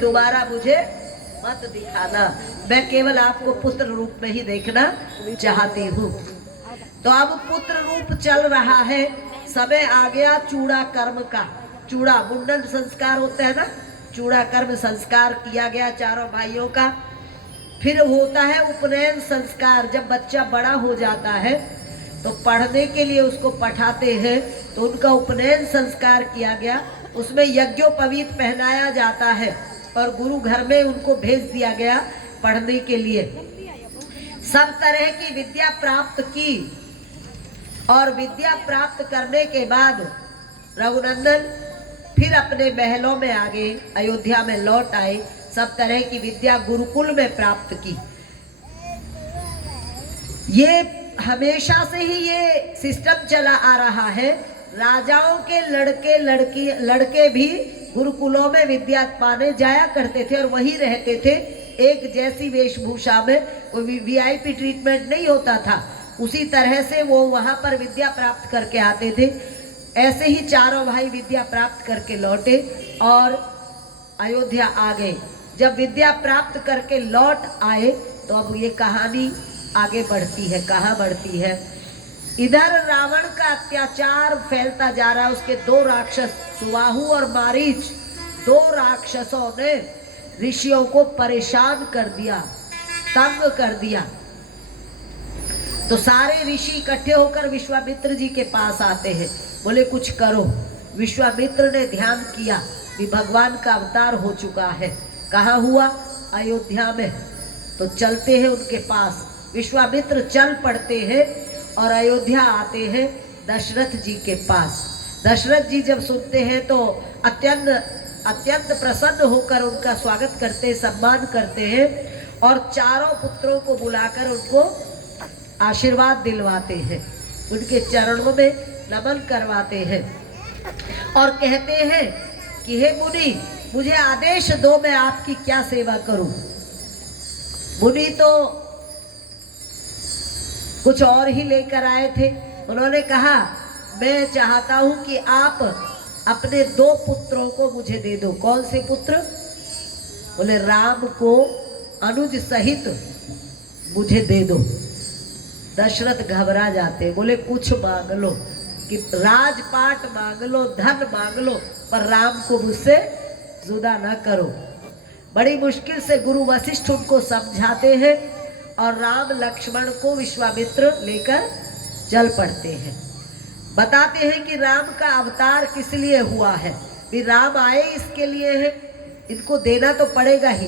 दोबारा मुझे मत दिखाना, मैं केवल आपको पुत्र रूप में ही देखना चाहती हूँ। तो अब पुत्र रूप चल रहा है, समय आ गया चूड़ा कर्म का। चूड़ा मुंडन संस्कार होता है ना, चूड़ा कर्म संस्कार किया गया चारों भाइयों का। फिर होता है उपनयन संस्कार। जब बच्चा बड़ा हो जाता है तो पढ़ने के लिए उसको पठाते हैं, तो उनका उपनयन संस्कार किया गया। उसमें यज्ञोपवीत पहनाया जाता है और गुरु घर में उनको भेज दिया गया पढ़ने के लिए। सब तरह की विद्या प्राप्त की और विद्या प्राप्त करने के बाद रघुनंदन फिर अपने महलों में आ गए, अयोध्या में लौट आए। सब तरह की विद्या गुरुकुल में प्राप्त की। ये हमेशा से ही ये सिस्टम चला आ रहा है। राजाओं के लड़के भी गुरुकुलों में विद्या पाने जाया करते थे और वहीं रहते थे। एक जैसी वेशभूषा में, कोई वीआईपी ट्रीटमेंट नहीं होता था। उसी तरह से वो वहां पर विद्या प्राप्त करके आते थे। ऐसे ही चारों भाई विद्या प्राप्त करके लौटे और अयोध्या आ गए। जब विद्या प्राप्त करके लौट आए तो अब ये कहानी आगे बढ़ती है। कहाँ बढ़ती है? इधर रावण का अत्याचार फैलता जा रहा है। उसके दो राक्षस सुबाहु और मारीच, दो राक्षसों ने ऋषियों को परेशान कर दिया, तंग कर दिया। तो सारे ऋषि इकट्ठे होकर विश्वामित्र जी के पास आते हैं, बोले कुछ करो। विश्वामित्र ने ध्यान किया कि भगवान का अवतार हो चुका है। कहाँ हुआ? अयोध्या में। तो चलते हैं उनके पास। विश्वामित्र चल पड़ते हैं और अयोध्या आते हैं दशरथ जी के पास। दशरथ जी जब सुनते हैं तो अत्यंत प्रसन्न होकर उनका स्वागत करते हैं, सम्मान करते हैं और चारों पुत्रों को बुलाकर उनको आशीर्वाद दिलवाते हैं, उनके चरणों में नमन करवाते हैं और कहते हैं कि हे मुनि, मुझे आदेश दो, मैं आपकी क्या सेवा करूं। मुनि तो कुछ और ही लेकर आए थे। उन्होंने कहा मैं चाहता हूं कि आप अपने दो पुत्रों को मुझे दे दो। कौन से पुत्र? बोले राम को अनुज सहित मुझे दे दो। दशरथ घबरा जाते, बोले कुछ मांग लो, कि राजपाट मांग लो, धन मांग लो, पर राम को मुझसे जुदा न करो। बड़ी मुश्किल से गुरु वशिष्ठ उनको समझाते हैं और राम लक्ष्मण को विश्वामित्र लेकर चल पड़ते हैं। बताते हैं कि राम का अवतार किस लिए हुआ है। भी राम आए इसके लिए है, इनको देना तो पड़ेगा ही।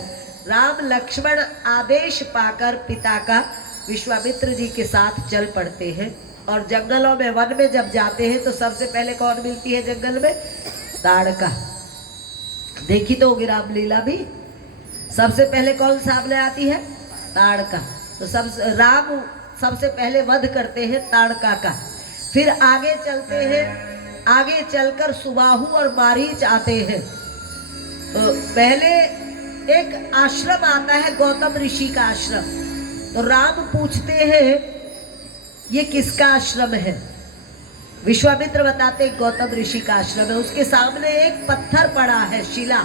राम लक्ष्मण आदेश पाकर पिता का विश्वामित्र जी के साथ चल पड़ते हैं और जंगलों में, वन में जब जाते हैं तो सबसे पहले कौन मिलती है जंगल में? ताड़का। देखी तो होगी रामलीला भी। सबसे पहले कौन सामने आती है? ताड़का। तो राम सबसे पहले वध करते हैं ताड़का का। फिर आगे चलते हैं, आगे चलकर सुबाहु और मारीच आते हैं। तो पहले एक आश्रम आता है, गौतम ऋषि का आश्रम। तो राम पूछते हैं ये किसका आश्रम है? विश्वामित्र बताते गौतम ऋषि का आश्रम है। उसके सामने एक पत्थर पड़ा है, शिला।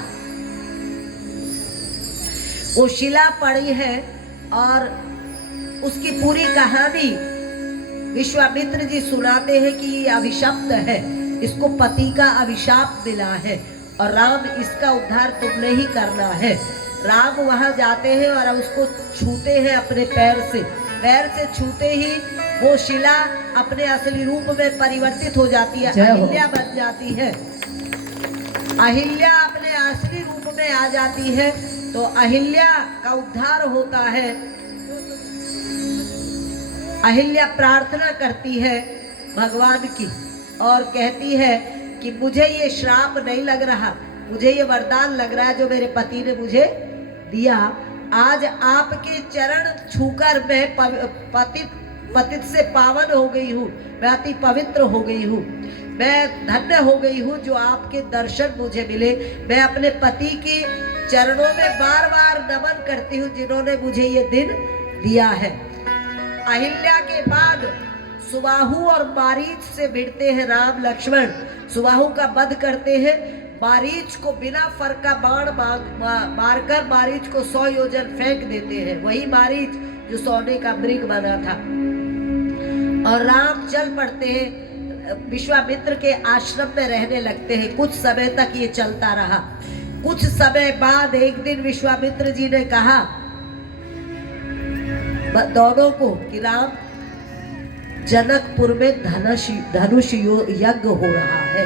वो शिला पड़ी है और उसकी पूरी कहानी विश्वामित्र जी सुनाते हैं कि ये अभिशप्त है, इसको पति का अभिशाप मिला है और राम इसका उद्धार तुमने ही करना है। राम वहां जाते हैं और उसको छूते हैं अपने पैर से। पैर से छूते ही वो शिला अपने असली रूप में परिवर्तित हो जाती है, अहिल्या बन जाती है। अहिल्या अपने असली रूप में आ जाती है। तो अहिल्या का उद्धार होता है। अहिल्या प्रार्थना करती है भगवान की और कहती है कि मुझे ये श्राप नहीं लग रहा, मुझे ये वरदान लग रहा है जो मेरे पति ने मुझे दिया। आज आपके चरण छूकर मैं पतित से पावन हो गई हूँ, मैं अति पवित्र हो गई हूँ, मैं धन्य हो गई हूँ जो आपके दर्शन मुझे मिले। मैं अपने पति के चरणों में बार बार नमन करती हूँ जिन्होंने मुझे ये दिन दिया है। अहिल्या के बाद सुबाहु और मारीच से भिड़ते हैं राम लक्ष्मण। सुबाहु का वध करते हैं, मारीच को बिना फर का बाण मारकर मारीच को 100 योजन फेंक देते हैं, वही मारीच जो सोने का मृग बना था। और राम चल पड़ते हैं, विश्वामित्र के आश्रम में रहने लगते हैं। कुछ समय तक ये चलता रहा। कुछ समय बाद एक दिन विश्वामित्र जी ने कहा दोनों को कि राम, जनकपुर में धनुष यज्ञ हो रहा है।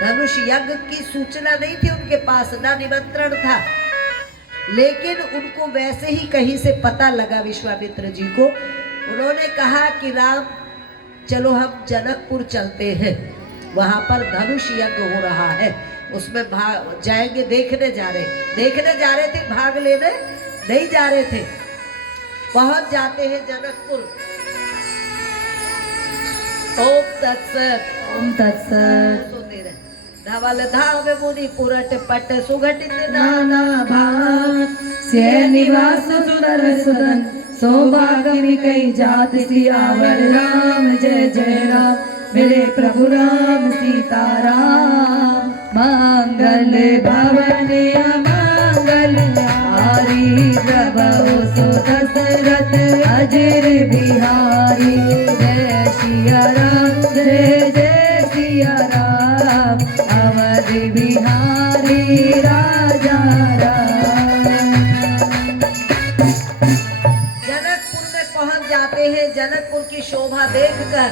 धनुष यज्ञ की सूचना नहीं थी उनके पास, ना निमंत्रण था, लेकिन उनको वैसे ही कहीं से पता लगा विश्वामित्र जी को। उन्होंने कहा कि राम चलो हम जनकपुर चलते हैं, वहां पर धनुष यज्ञ हो रहा है, उसमें भाग जाएंगे। देखने जा रहे थे, भाग लेने नहीं जा रहे थे। पहुंच जाते हैं जनकपुर। ओम तत्सत, ओम तत्सत। धवल धाम मुनि पुरट पट सुघटित नाना भाव से निवास सुंदर सुदन सौभाग्य कई जात सियावर राम जय जय राम, मेरे प्रभु राम सीताराम। मंगल भवन अमंगल हारी, प्रभु सो दशरथ अजर बिहारी। जय सिया राम, जय जय सिया राम, अवध बिहारी राजा राम। जनकपुर में पहुंच जाते हैं। जनकपुर की शोभा देखकर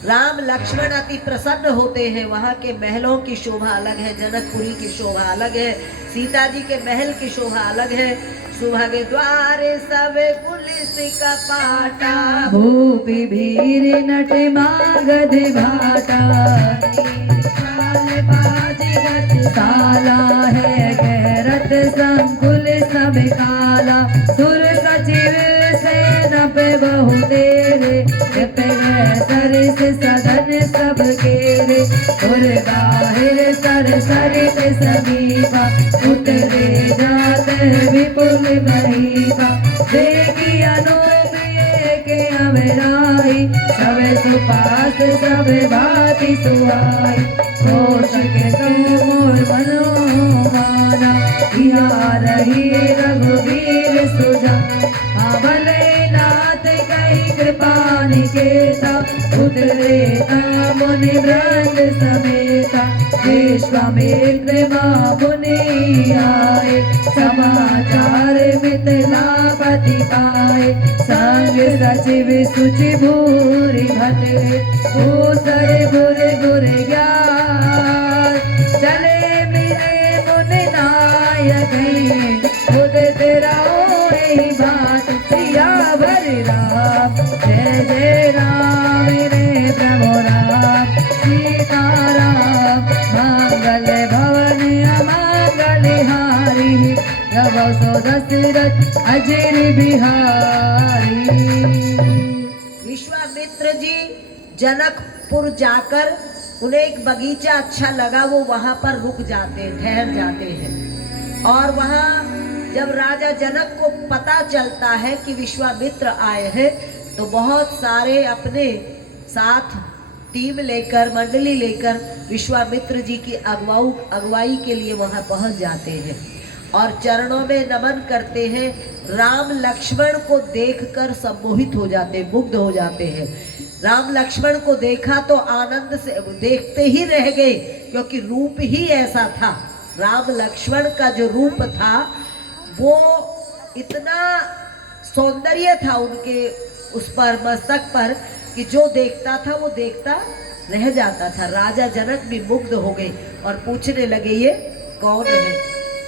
राम लक्ष्मण अति प्रसन्न होते हैं। वहां के महलों की शोभा अलग है, जनकपुरी की शोभा अलग है, सीता जी के महल की शोभा अलग है। सुभग द्वारे सब पुलिस का पाटा, भूपि भीर नट मागध भाटा। साला है गैरत संकुल सब काला, सुर सचिव से नभ बहु तेरे। सरस सदन सब केरे, और बाहिर सर सरित समीपा। उतरे जात विपुल महीपा, देखी अनूप के अवराई। सब सुपास सब भांति सुहाई, कोश के मोर मनोमाना। यहाँ रही रघुवीर सुजा, भले नाथ कई कृपा निकेता। उतरे मुनि वृंद समेता, विश्वामित्र मुनि आए। समाचार मिथिलापति पाए, संग सचिव सुचि भूरि भटे। भूसर गुर गुर ज्ञान, चले मेरे मुनि नायक। खुद तेरा ही बात सियावर राम, जय जय राम मेरे प्रभु राम सीताराम। मंगल भवन अमंगल हारी, प्रभु सो दशरथ अजर बिहारी। विश्वामित्र जी जनकपुर जाकर उन्हें एक बगीचा अच्छा लगा, वो वहां पर रुक जाते हैं, ठहर जाते हैं। और वहां जब राजा जनक को पता चलता है कि विश्वामित्र आए हैं, तो बहुत सारे अपने साथ टीम लेकर, मंडली लेकर विश्वामित्र जी की अगुवाई के लिए वहां पहुंच जाते हैं और चरणों में नमन करते हैं। राम लक्ष्मण को देखकर सम्मोहित हो जाते, मुग्ध हो जाते हैं। राम लक्ष्मण को देखा तो आनंद से देखते ही रह गए, क्योंकि रूप ही ऐसा था। राम लक्ष्मण का जो रूप था वो इतना सौंदर्य था उनके उस पर मस्तक पर कि जो देखता था वो देखता रह जाता था। राजा जनक भी मुग्ध हो गए और पूछने लगे ये कौन है।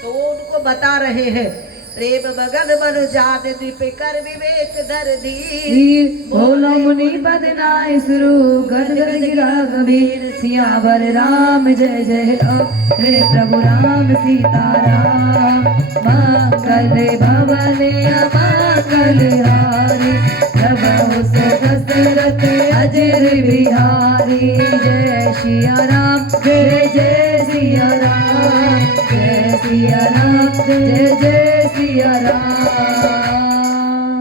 तो वो उनको बता रहे हैं, प्रेम मगन मन जान नृप कर विवेक धर धीर। भोला मुनि बदनाय सुरु गद गद गिरा गंभीर। सियावर राम जय जय राम, हे प्रभु राम सीताराम। मंगल भवन अमंगल हारी, प्रभु सो दशरथ अजर बिहारी। जय सिया राम, जय जय सिया राम, जय सिया राम, जय जय सिया राम।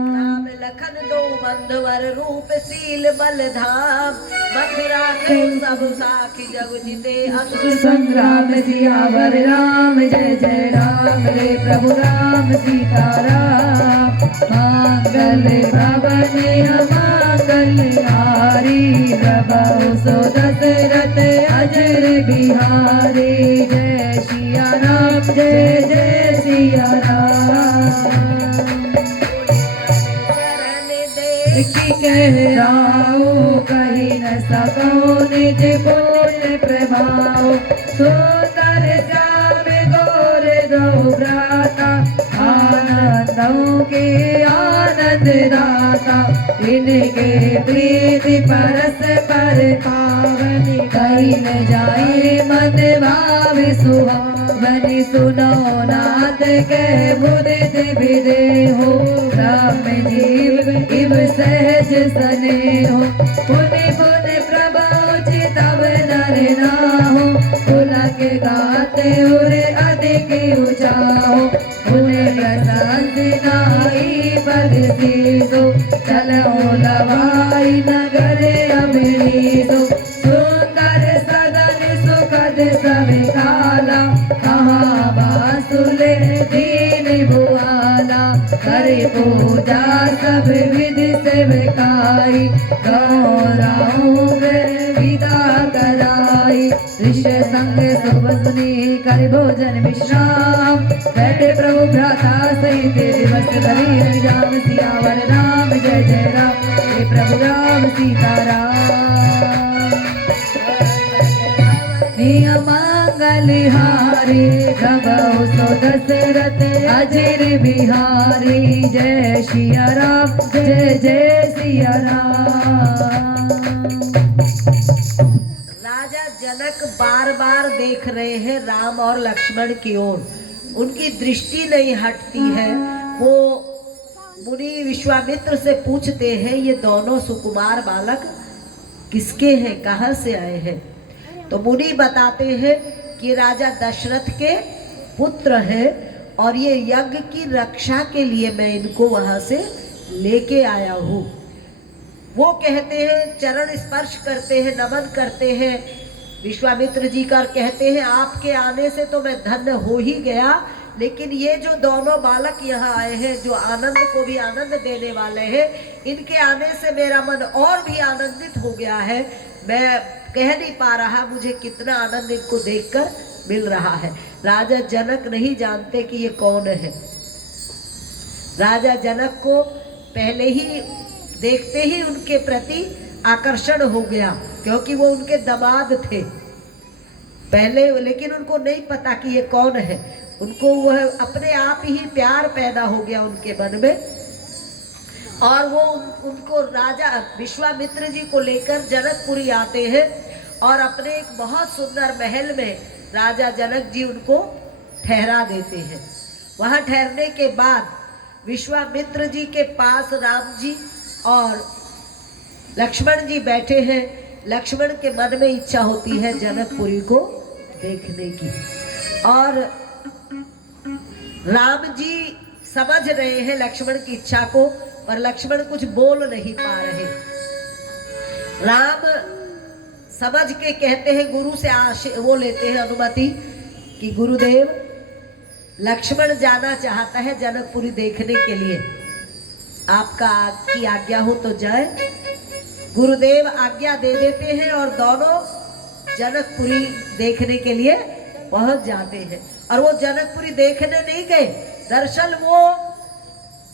राम लखन दो बंधुवर रूप शील बल धाम, मथुरा के सब साखी जग जीते असुर संग्राम सियावर राम जय जय राम रे प्रभु राम सीताराम। मांगल भवन मांगल हारी प्रभु सो दशरथ अजर बिहारी। जय सिया राम जय जय सिया राम। की कहराओ कही न सको निज बोल प्रभाओ। सुंदर श्याम गौर गौ भ्राता आनंदों के आनंद दाता। इनके प्रीति परस पर पावन कही न जाए मन भाव सुहावन। सुनो नाथ के मुदित विदे हो राम जीव इव सहज सने हो। पुनि पुनि प्रभु तब नर नाहो। पुलक गाते उरे अधिक ऊंचाओ। पुनि प्रसाद नाई पद सीसो। चलो लवाई नगर अभिनीसो। सुंदर सदन सुखद सब काला। कहाँ बासुले दीन भुआला। करे पूजा सब विधि सेवकाई। गौराओं विदा कराई। ऋषि संग सुख सुनी कर भोजन विश्राम। बैठे प्रभु भ्राता सहित दिवस धरी हरिराम सियावर राम जय जय राम हे प्रभु राम सीताराम। मंगलहारी प्रभु सो दशरथ अजर बिहारी। जय सिया राम जय जय सिया राम। राजा जनक बार बार देख रहे हैं राम और लक्ष्मण की ओर, उनकी दृष्टि नहीं हटती है। वो मुनि विश्वामित्र से पूछते हैं ये दोनों सुकुमार बालक किसके हैं, कहाँ से आए हैं? तो मुनि बताते हैं कि राजा दशरथ के पुत्र हैं और ये यज्ञ की रक्षा के लिए मैं इनको वहां से लेके आया हूँ। वो कहते हैं, चरण स्पर्श करते हैं, नमन करते हैं विश्वामित्र जी का, कहते हैं आपके आने से तो मैं धन्य हो ही गया, लेकिन ये जो दोनों बालक यहाँ आए हैं जो आनंद को भी आनंद देने वाले हैं, इनके आने से मेरा मन और भी आनंदित हो गया है। मैं कह नहीं पा रहा मुझे कितना आनंद इनको देखकर मिल रहा है। राजा जनक नहीं जानते कि ये कौन है। राजा जनक को पहले ही देखते ही उनके प्रति आकर्षण हो गया, क्योंकि वो उनके दामाद थे पहले, लेकिन उनको नहीं पता कि ये कौन है। उनको वह अपने आप ही प्यार पैदा हो गया उनके मन में, और वो उनको राजा विश्वामित्र जी को लेकर जनकपुरी आते हैं और अपने एक बहुत सुंदर महल में राजा जनक जी उनको ठहरा देते हैं। वहाँ ठहरने के बाद विश्वामित्र जी के पास राम जी और लक्ष्मण जी बैठे हैं। लक्ष्मण के मन में इच्छा होती है जनकपुरी को देखने की, और राम जी समझ रहे हैं लक्ष्मण की इच्छा को, पर लक्ष्मण कुछ बोल नहीं पा रहे। राम समझ के कहते हैं, गुरु से वो लेते हैं अनुमति कि गुरुदेव लक्ष्मण जाना चाहता है जनकपुरी देखने के लिए, आपकी आज्ञा हो तो जाए। गुरुदेव आज्ञा दे देते हैं और दोनों जनकपुरी देखने के लिए पहुंच जाते हैं। और वो जनकपुरी देखने नहीं गए, दरअसल वो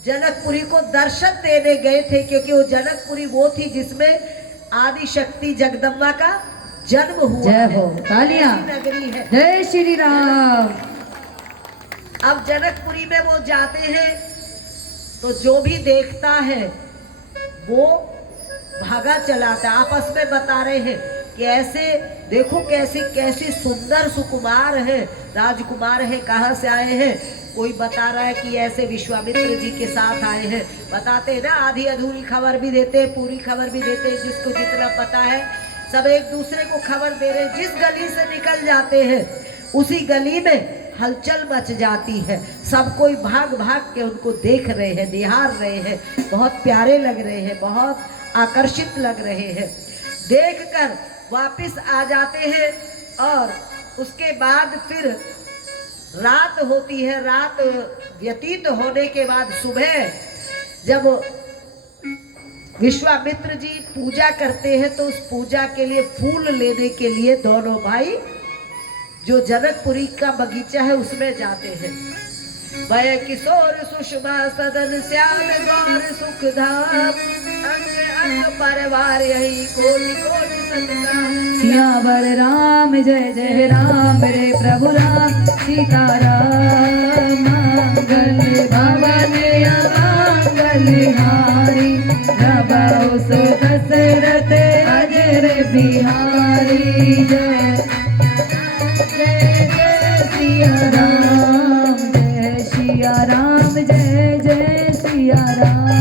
जनकपुरी को दर्शन देने गए थे, क्योंकि वो जनकपुरी वो थी जिसमें आदि शक्ति जगदम्बा का जन्म हुआ। जय हो, तालियां, नगरी है। जय श्री राम। अब जनकपुरी में वो जाते हैं तो जो भी देखता है वो भागा चलाता। आपस में बता रहे हैं कि ऐसे देखो कैसी कैसी सुंदर सुकुमार है, राजकुमार है, कहाँ से आए हैं। कोई बता रहा है कि ऐसे विश्वामित्र जी के साथ आए हैं। बताते हैं ना, आधी अधूरी खबर भी देते हैं, पूरी खबर भी देते हैं, जिसको जितना पता है सब एक दूसरे को खबर दे रहे हैं। जिस गली से निकल जाते हैं उसी गली में हलचल मच जाती है। सब कोई भाग भाग के उनको देख रहे हैं, निहार रहे हैं, बहुत प्यारे लग रहे हैं, बहुत आकर्षित लग रहे हैं। देखकर वापस आ जाते हैं और उसके बाद फिर रात होती है। रात व्यतीत होने के बाद सुबह जब विश्वामित्र जी पूजा करते हैं तो उस पूजा के लिए फूल लेने के लिए दोनों भाई जो जनकपुरी का बगीचा है उसमें जाते हैं। वह किशोर सुषमा सदन श्याम गौर सुख धाम अंग अंग परिवार यही कोटि कोटि संग्राम। सियावर राम जय जय राम रे प्रभु राम सीताराम मंगल भवन मंगल हारी प्रभु सो दशरथ अजर बिहारी जय जय जय सिया राम जय सिया राम जय जय सिया राम।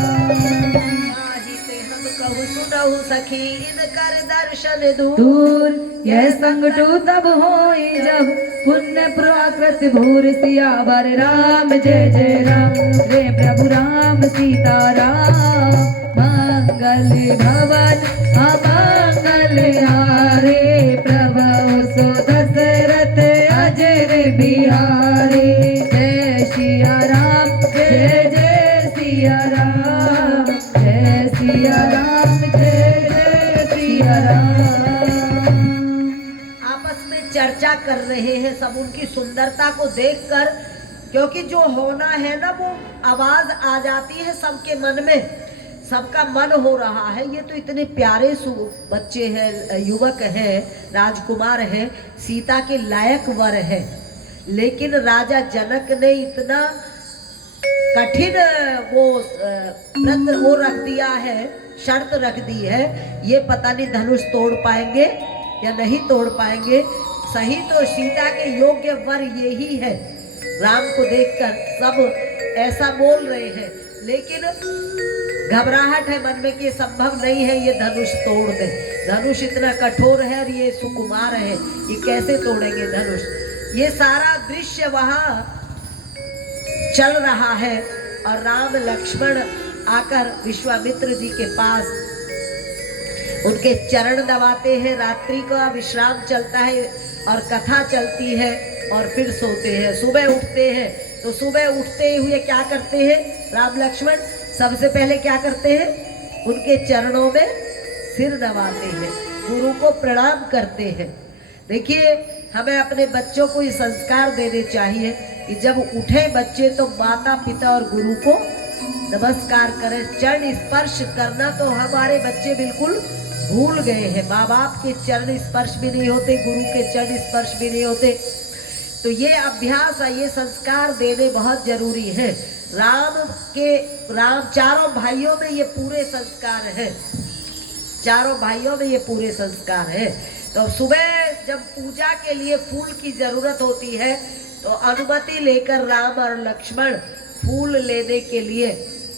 आहि ते हम कहु सुनहु सखी इनकर दर्शन दूर यह संकटु तब होई जब पुण्य प्राकृत भूर सियावर राम जय जय राम रे प्रभु राम सीताराम मंगल भवन अमंगल हारे प्रभु सो दशरथ अजर बिहारी जय सिया राम जय जय सिया राम जय सिया राम जय जय सिया राम। आपस में चर्चा कर रहे हैं सब उनकी सुंदरता को देखकर, क्योंकि जो होना है ना वो आवाज आ जाती है सबके मन में। सबका मन हो रहा है ये तो इतने प्यारे बच्चे हैं, युवक हैं, राजकुमार हैं, सीता के लायक वर है, लेकिन राजा जनक ने इतना कठिन वो व्रत वो रख दिया है, शर्त रख दी है, ये पता नहीं धनुष तोड़ पाएंगे या नहीं तोड़ पाएंगे। सही तो सीता के योग्य वर यही है। राम को देखकर सब ऐसा बोल रहे हैं, लेकिन घबराहट है मन में कि संभव नहीं है ये धनुष तोड़ दे। धनुष इतना कठोर है और ये सुकुमार है, ये कैसे तोड़ेंगे धनुष। ये सारा दृश्य वहां चल रहा है और राम लक्ष्मण आकर विश्वामित्र जी के पास उनके चरण दबाते हैं। रात्रि का विश्राम चलता है और कथा चलती है और फिर सोते हैं। सुबह उठते हैं तो सुबह उठते हुए क्या करते हैं राम लक्ष्मण, सबसे पहले क्या करते हैं, उनके चरणों में सिर दबाते हैं, गुरु को प्रणाम करते हैं। देखिए हमें अपने बच्चों को ये संस्कार देने चाहिए कि जब उठे बच्चे तो माता पिता और गुरु को नमस्कार करें। चरण स्पर्श करना तो हमारे बच्चे बिल्कुल भूल गए हैं। माँ बाप के चरण स्पर्श भी नहीं होते, गुरु के चरण स्पर्श भी नहीं होते। तो ये अभ्यास, ये संस्कार देने बहुत जरूरी है। राम चारों भाइयों में ये पूरे संस्कार है, चारों भाइयों में ये पूरे संस्कार है। तो सुबह जब पूजा के लिए फूल की जरूरत होती है तो अनुमति लेकर राम और लक्ष्मण फूल लेने के लिए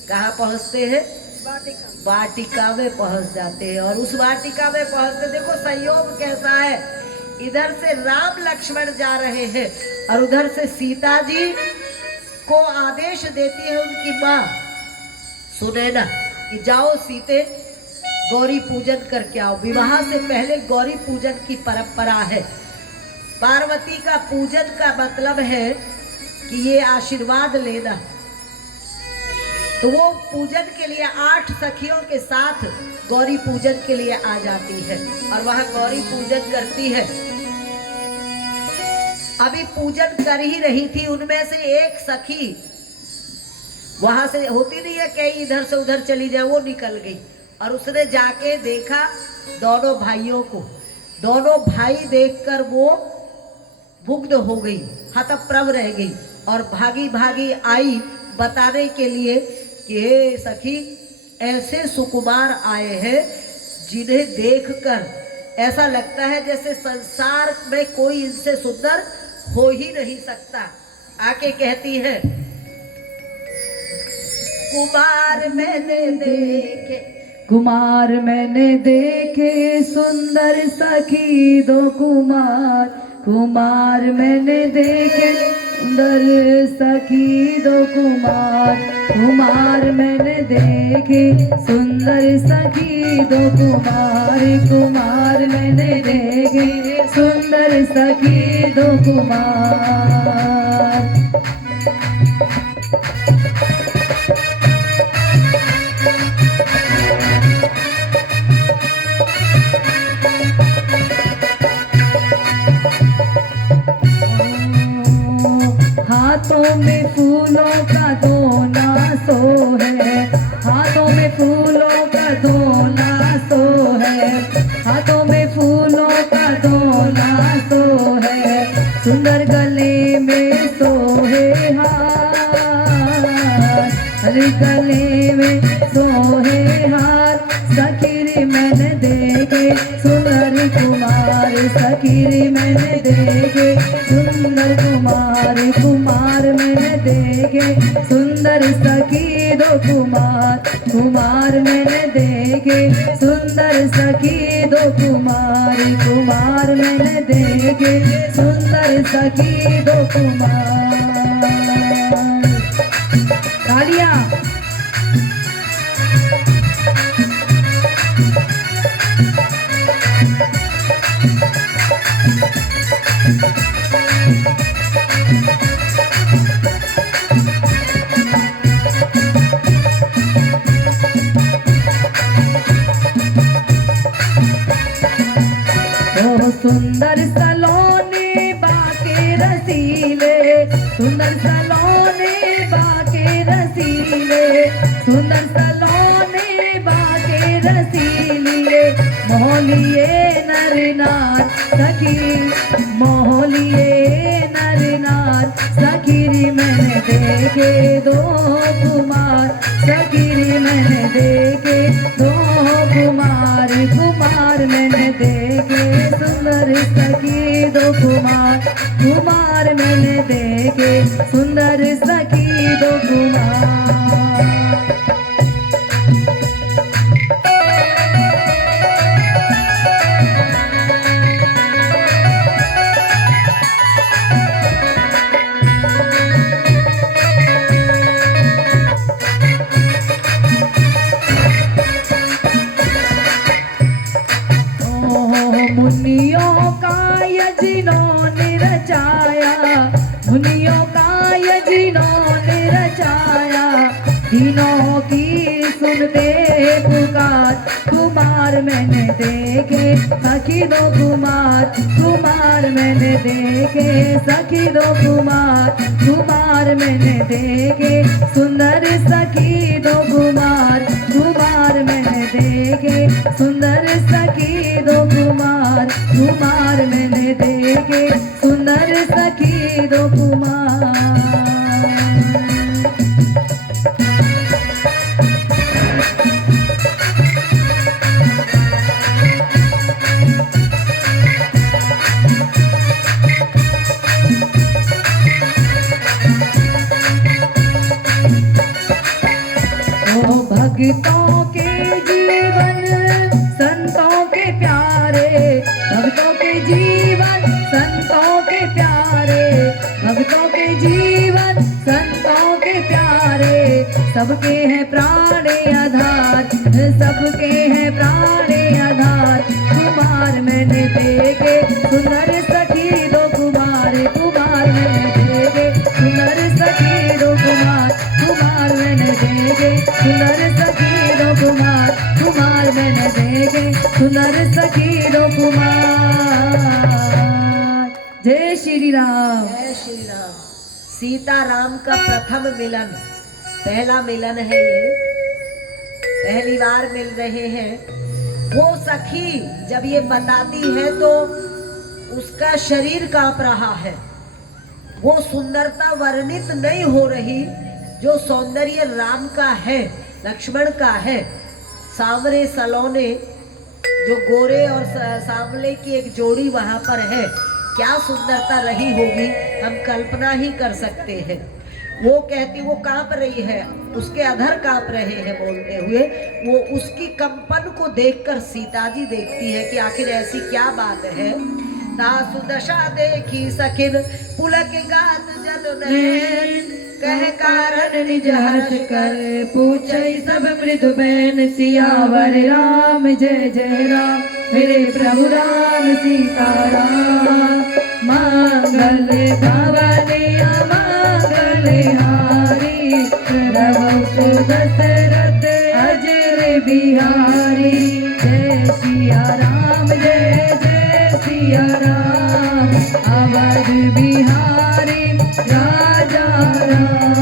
कहाँ पहुँचते हैं, वाटिका में पहुँच जाते हैं। और उस वाटिका में पहुँचते, देखो संयोग कैसा है, इधर से राम लक्ष्मण जा रहे हैं और उधर से सीता जी को आदेश देती है उनकी माँ सुनैना कि जाओ सीते गौरी पूजन करके आओ। विवाह से पहले गौरी पूजन की परंपरा है। पार्वती का पूजन का मतलब है कि ये आशीर्वाद लेना। तो वो पूजन के लिए 8 सखियों के साथ गौरी पूजन के लिए आ जाती है और वहां गौरी पूजन करती है। अभी पूजन कर ही रही थी, उनमें से एक सखी वहां से होती नहीं है कहीं इधर से उधर चली जाए, वो निकल गई और उसने जाके देखा दोनों भाइयों को। दोनों भाई देखकर वो मुग्ध हो गई, हतप्रभ रह गई और भागी भागी आई बताने के लिए कि हे सखी, ऐसे सुकुमार आए हैं जिन्हें देखकर ऐसा लगता है जैसे संसार में कोई इनसे सुंदर हो ही नहीं सकता। आके कहती है, कुमार मैंने देखे, कुमार मैंने देखे सुंदर सखी दो कुमार, कुमार मैंने देखे सुंदर सखी दो कुमार, कुमार मैंने देखे सुंदर सखी दो कुमार, कुमार मैंने देखे सुंदर सखी दो कुमार। हाथों में फूलों का दोना सो है, हाथों में फूलों का दोना सो है, हाथों में फूलों का दोना सो है, सुंदर गले में सोहे हार, अरे गले में सोहे हार, सखीरी मैंने देखे सुंदर कुमार, सखीरी मैंने देखे सुंदर कुमार, कुमार मैंने देखे सुंदर सखी दो कुमार, कुमार मैंने देखे सुंदर सखी दो कुमार, कुमार मैंने देखे सुंदर सखी दो कुमार। तालियां। सुंदर सलोने बाके रसीले, सुंदर सलोने बाके रसीले, सुंदर सलोने बाके रसीले, मोहलिए नरनार सखी, मोहलिए नरनार, सखीरी मैंने देखे दो कुमार, सखीरी मैंने देखे दो कुमार, कुमार मैंने देखे सुंदर सखी दो कुमार, कुमार मैंने देखे सुंदर सखी दो कुमार। मुनियों का यजिनों ने रचाया, मुनियों का यजिनों ने रचाया, तीनों की सुनते पुकार, कुमार मैंने देखे सखी दो कुमार, कुमार मैंने देखे सखी दो कुमार, कुमार मैंने देखे सुंदर सखी दो कुमार, कुमार मैंने देखे सुंदर सखी दो कुमार, कुमार मैंने देखे सुंदर सखी दो कुमार। भक्तों के जीवन संतों के प्यारे, भक्तों के जीवन संतों के प्यारे, भक्तों के जीवन संतों के प्यारे, सबके हैं प्राणे आधार, सबके हैं प्राणे आधार, कुमार मैंने देखे सुंदर सखी दो कुमार, कुमार मैंने देखे सुंदर सखी दो कुमार, कुमार मैंने देखे सुंदर सखी दो कुमार, कुमार मैंने देखे सुंदर सखी दो कुमार। जय श्री राम। जय श्री राम। सीता राम का प्रथम मिलन, पहला मिलन है ये, पहली बार मिल रहे हैं। वो सखी जब ये बताती है तो उसका शरीर कांप रहा है, वो सुंदरता वर्णित नहीं हो रही जो सौंदर्य राम का है, लक्ष्मण का है। सांवरे सलोने जो गोरे और सांवले की एक जोड़ी वहां पर है, क्या सुंदरता रही होगी हम कल्पना ही कर सकते हैं। वो कहती, वो कांप रही है, उसके अधर कांप रहे हैं बोलते हुए। वो उसकी कंपन को देखकर सीता जी देखती है कि आखिर ऐसी क्या बात है। दासु दशा देखी सखिन पुलक गात जल नैन कह कारण निज हर्ष कर पूछै सब मृदु बैन सियावर राम जय जय राम मेरे प्रभु राम सीताराम मंगल भवन अमंगल हारी प्रभु दशरथ अजर बिहारी जय सिया राम जय जय सिया राम अवध बिहारी राजा राम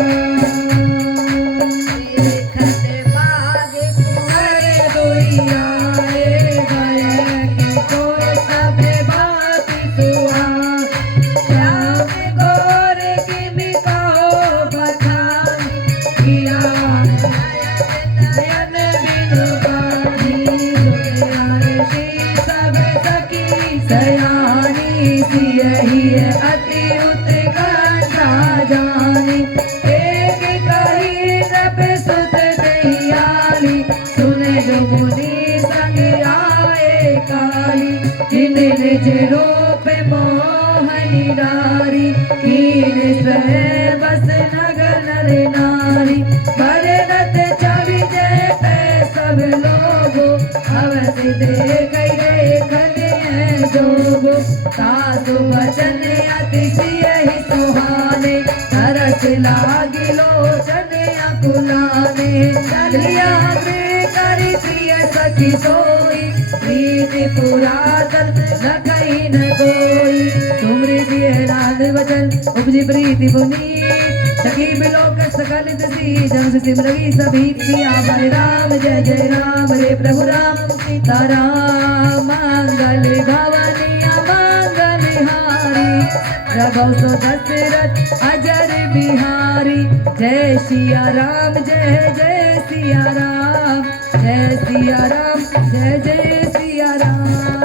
अति उत्कंठा जानी एक कही नभ सुत दयाली सुने जो मुनि संग आए काली जिन निज रूप मोहनी नारी कीन स्वयं बस नगर नर नारी भरत छवि जय पे सब लोगो अवश्य देख जोगो सासु वचन अतिशय ही सुहाने तरस लागी लोचन अकुलाने चलिया करी प्रिय सखी सोई प्रीति पुरातन न कहीं न कोई सुमृति नाद वचन उपजी प्रीति पुनी सखी बिलोक सकल दसी जन सिमरवी सभी सियावर राम जय जय राम रे प्रभु राम सीताराम मंगल भवनिया मंगल हारी प्रभु सो दशरथ अजर बिहारी जय सिया राम जय जय सिया राम जय सिया राम जय जय सिया राम।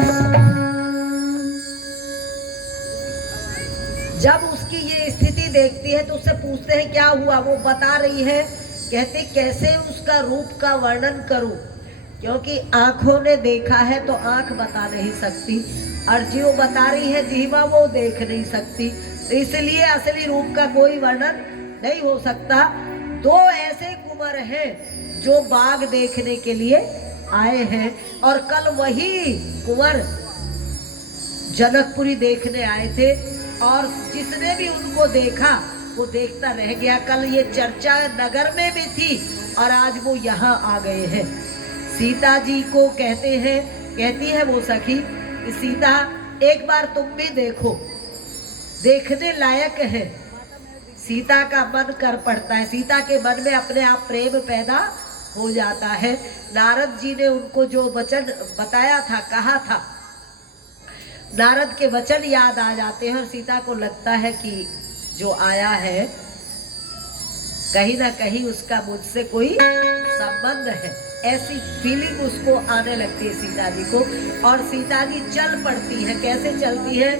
जब उसकी ये स्थिति देखती है तो उससे पूछते हैं क्या हुआ। वो बता रही है, कहते कैसे उसका रूप का वर्णन करूं, क्योंकि आंखों ने देखा है तो आंख बता नहीं सकती, और जो बता रही है जिह्वा वो देख नहीं सकती, तो इसलिए असली रूप का कोई वर्णन नहीं हो सकता। दो ऐसे कुंवर हैं जो बाघ देखने के लिए आए हैं, और कल वही कुंवर जनकपुरी देखने आए थे, और जिसने भी उनको देखा वो देखता रह गया। कल ये चर्चा नगर में भी थी और आज वो यहाँ आ गए हैं। सीता जी को कहते हैं, कहती है वो सखी कि सीता एक बार तुम भी देखो, देखने लायक है। सीता का मन कर पड़ता है, सीता के मन में अपने आप प्रेम पैदा हो जाता है। नारद जी ने उनको जो वचन बताया था, कहा था, नारद के वचन याद आ जाते हैं और सीता को लगता है कि जो आया है कहीं ना कहीं उसका मुझसे कोई संबंध है, ऐसी फीलिंग उसको आने लगती है सीता जी को। और सीता जी चल पड़ती है। कैसे चलती है?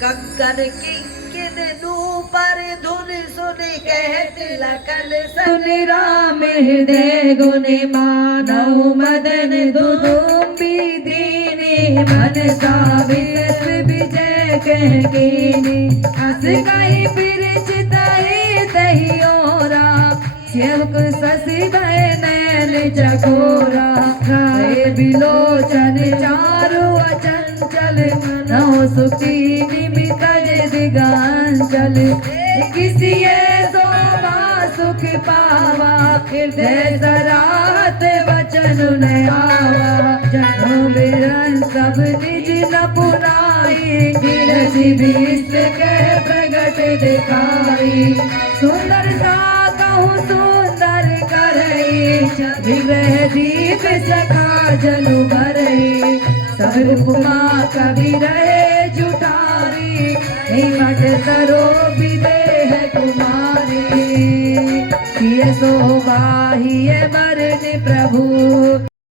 कंकन किंकिन नूपुर धुन सुन कहत लखन सुन राम हृदय गुण मानव मदन दुदुम्बी दीने मन साविस विजय कह कीनी अस कहीं बिरचिताई तही ओरा सेवक ससी भय नैन चकोरा राय बिलोचन चारु अचंचल नौ सुखी निमित दिगांचल किसी शोभा सुख पावा हृदय सराहत वचन न आवा जनो बिरन सब निज न पुनाई गिरजी भीष्ट के प्रगट दिखाई सुंदरता कहूँ सुंदर करई विग्रह दीप सखा जनु भरई सब उपमा कवि रहे जुटारी हिमट सरो विदेह कुमारी ये शोभा ही बरन प्रभु